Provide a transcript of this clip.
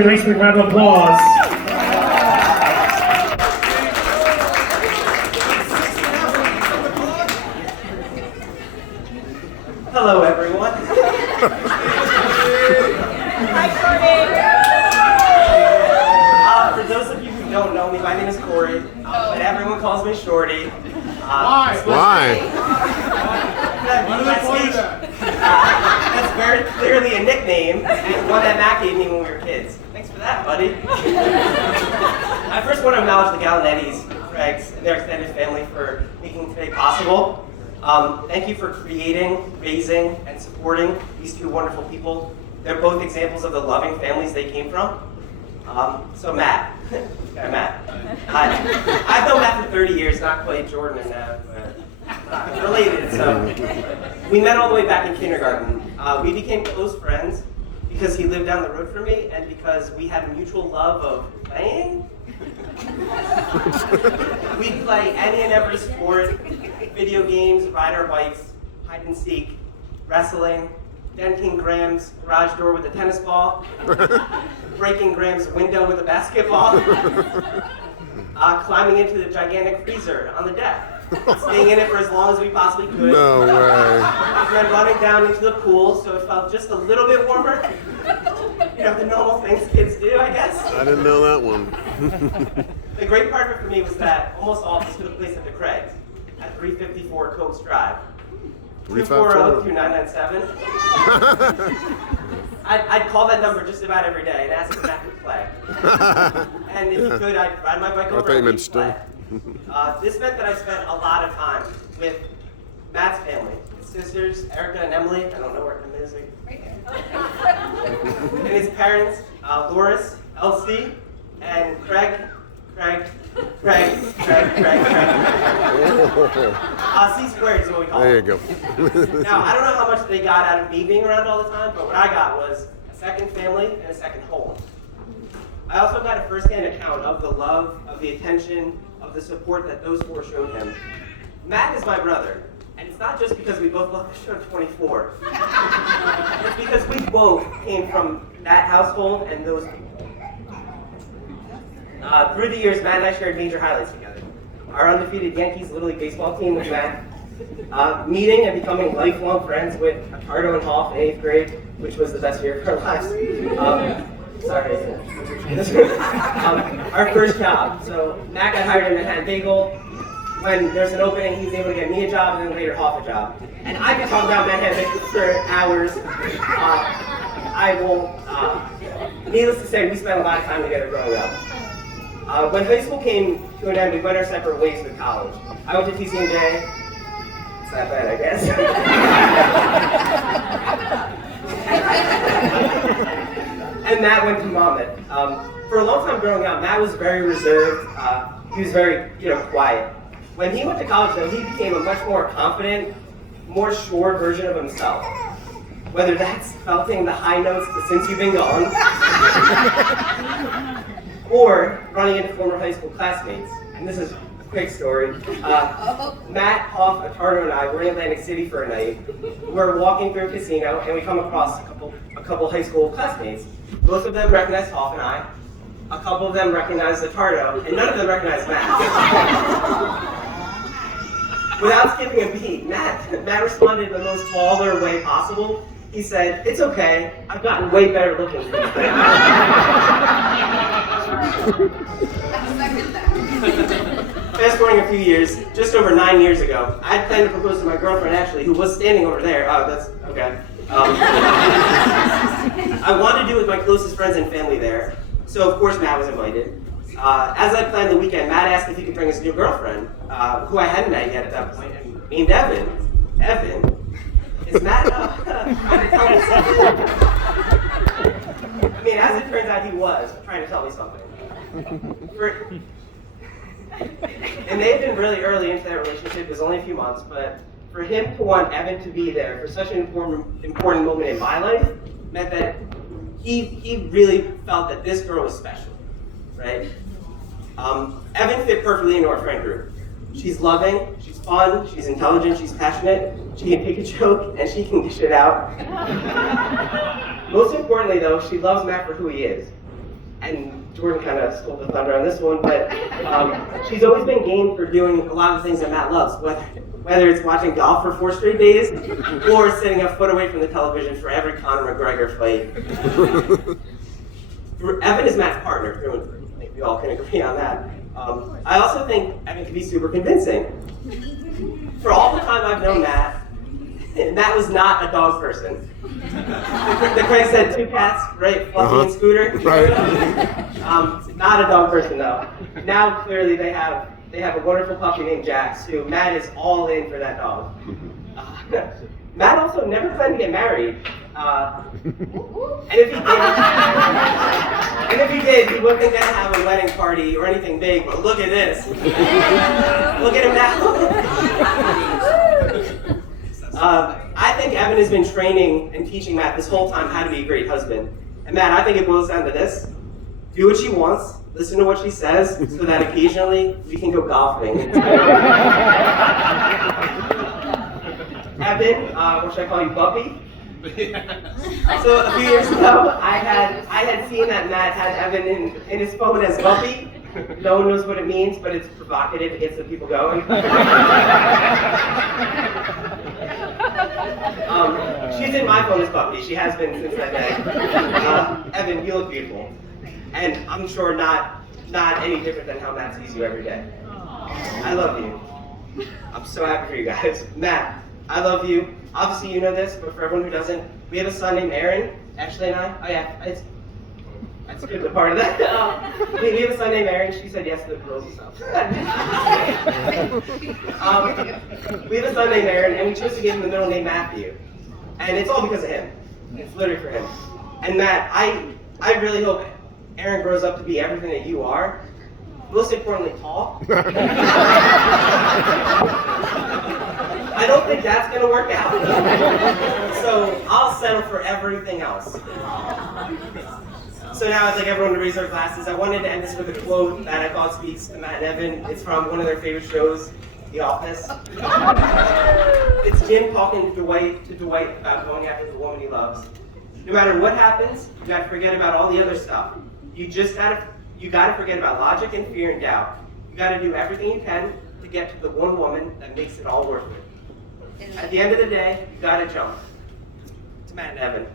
Nice big round of applause. Hello, everyone. Hi, For those of you who don't know me, my name is Corey, but everyone calls me Shorty. Why? That's very clearly a nickname, and one that Matt gave me when we were kids. Thanks for that, buddy. I first want to acknowledge the Gallinettis, Craig's, and their extended family for making today possible. Thank you for creating, raising, and supporting these two wonderful people. They're both examples of the loving families they came from. So Matt, Matt. I've known Matt for 30 years, not quite Jordan and Matt, but related. So we met all the way back in kindergarten. We became close friends because he lived down the road from me and because we had a mutual love of playing. We'd play any and every sport, video games, ride our bikes, hide and seek, wrestling, denting Graham's garage door with a tennis ball, breaking Graham's window with a basketball, climbing into the gigantic freezer on the deck, staying in it for as long as we possibly could. No way. And then running down into the pool so it felt just a little bit warmer. You know, the normal things kids do, I guess. I didn't know that one. The great part of it for me was that almost all of this took place at the Craig's at 354 Cokes Drive. 240-2997. I'd call that number just about every day and ask if Matt could play. And if he could, I'd ride my bike over and we'd play. This meant that I spent a lot of time with Matt's family, his sisters, Erica and Emily. I don't know where Em is. And his parents, Loris, Elsie, and Craig. C-squared is what we call it. There you go. Now, I don't know how much they got out of me being around all the time, but what I got was a second family and a second home. I also got a first-hand account of the love, of the attention, of the support that those four showed him. Matt is my brother, and it's not just because we both love the show 24. It's because we both came from that household and those people. Through the years, Matt and I shared major highlights together. Our undefeated Yankees Little League baseball team with Matt, meeting and becoming lifelong friends with Tardo and Hoff in 8th grade, which was the best year of our lives. Our first job. So Matt got hired in Manhattan Bagel. When there's an opening, he's able to get me a job and then later Hoff a job. And I could talk about Manhattan Bagel for hours. I won't. Needless to say, we spent a lot of time together growing up. When high school came to an end, we went our separate ways with college. I went to TCNJ. It's not bad, I guess. And Matt went to Monmouth. For a long time growing up, Matt was very reserved. He was very, quiet. When he went to college, though, he became a much more confident, more sure version of himself. Whether that's belting the high notes to Since You've Been Gone, or running into former high school classmates. And this is a quick story. Matt, Hoff, Atardo, and I were in Atlantic City for a night. We're walking through a casino, and we come across a couple high school classmates. Most of them recognized Hoff and I. A couple of them recognized Atardo, and none of them recognized Matt. Without skipping a beat, Matt responded in the most baller way possible. He said, "It's okay, I've gotten way better looking for you." Fast forwarding a few years, just over 9 years ago, I had planned to propose to my girlfriend, actually, who was standing over there. Oh, that's okay. I wanted to do it with my closest friends and family there, so of course Matt was invited. As I planned the weekend, Matt asked if he could bring his new girlfriend, who I hadn't met yet at that point, named Evan. Evan? Is Matt trying to tell me something? I mean, as it turns out, he was trying to tell me something. It may have been really early into their relationship, it was only a few months, but for him to want Evan to be there for such an important moment in my life meant that he really felt that this girl was special, right? Evan fit perfectly into our friend group. She's loving, she's fun, she's intelligent, she's passionate, she can take a joke, and she can dish it out. Most importantly though, she loves Matt for who he is. and Jordan kind of stole the thunder on this one, but she's always been game for doing a lot of the things that Matt loves, whether it's watching golf for 4 straight days or sitting a foot away from the television for every Conor McGregor fight. Evan is Matt's partner through and through. I think we all can agree on that. I also think Evan can be super convincing. For all the time I've known Matt, Matt was not a dog person. The Craig said 2 cats, right? Fluffy and Scooter. Right. Not a dog person though. Now clearly they have a wonderful puppy named Jax, who Matt is all in for that dog. Matt also never planned to get married. And if he did, he wasn't gonna have a wedding party or anything big. But look at this. Look at him now. I think Evan has been training and teaching Matt this whole time how to be a great husband. And Matt, I think it boils down to this. Do what she wants, listen to what she says, so that occasionally we can go golfing. Evan, what should I call you, Bumpy? So a few years ago, I had seen that Matt had Evan in his phone as Bumpy. No one knows what it means, but it's provocative. It gets the people going. She's in my phone as Bumpy. She has been since that day. Evan, you look beautiful. And I'm sure not any different than how Matt sees you every day. I love you. I'm so happy for you guys. Matt, I love you. Obviously you know this, but for everyone who doesn't, we have a son named Aaron, Ashley and I. Oh yeah, that's good, the part of that. We have a son named Aaron. She said yes to the girls and stuff. We have a son named Aaron, and we chose to give him the middle name Matthew. And it's all because of him. It's literally for him. And Matt, I really hope Aaron grows up to be everything that you are. Most importantly, tall. I don't think that's going to work out. So I'll settle for everything else. So now I'd like everyone to raise their glasses. I wanted to end this with a quote that I thought speaks to Matt and Evan. It's from one of their favorite shows, The Office. It's Jim talking to Dwight about going after the woman he loves. No matter what happens, you gotta forget about all the other stuff. You gotta forget about logic and fear and doubt. You gotta do everything you can to get to the one woman that makes it all worth it. At the end of the day, you gotta jump. To Matt and Evan.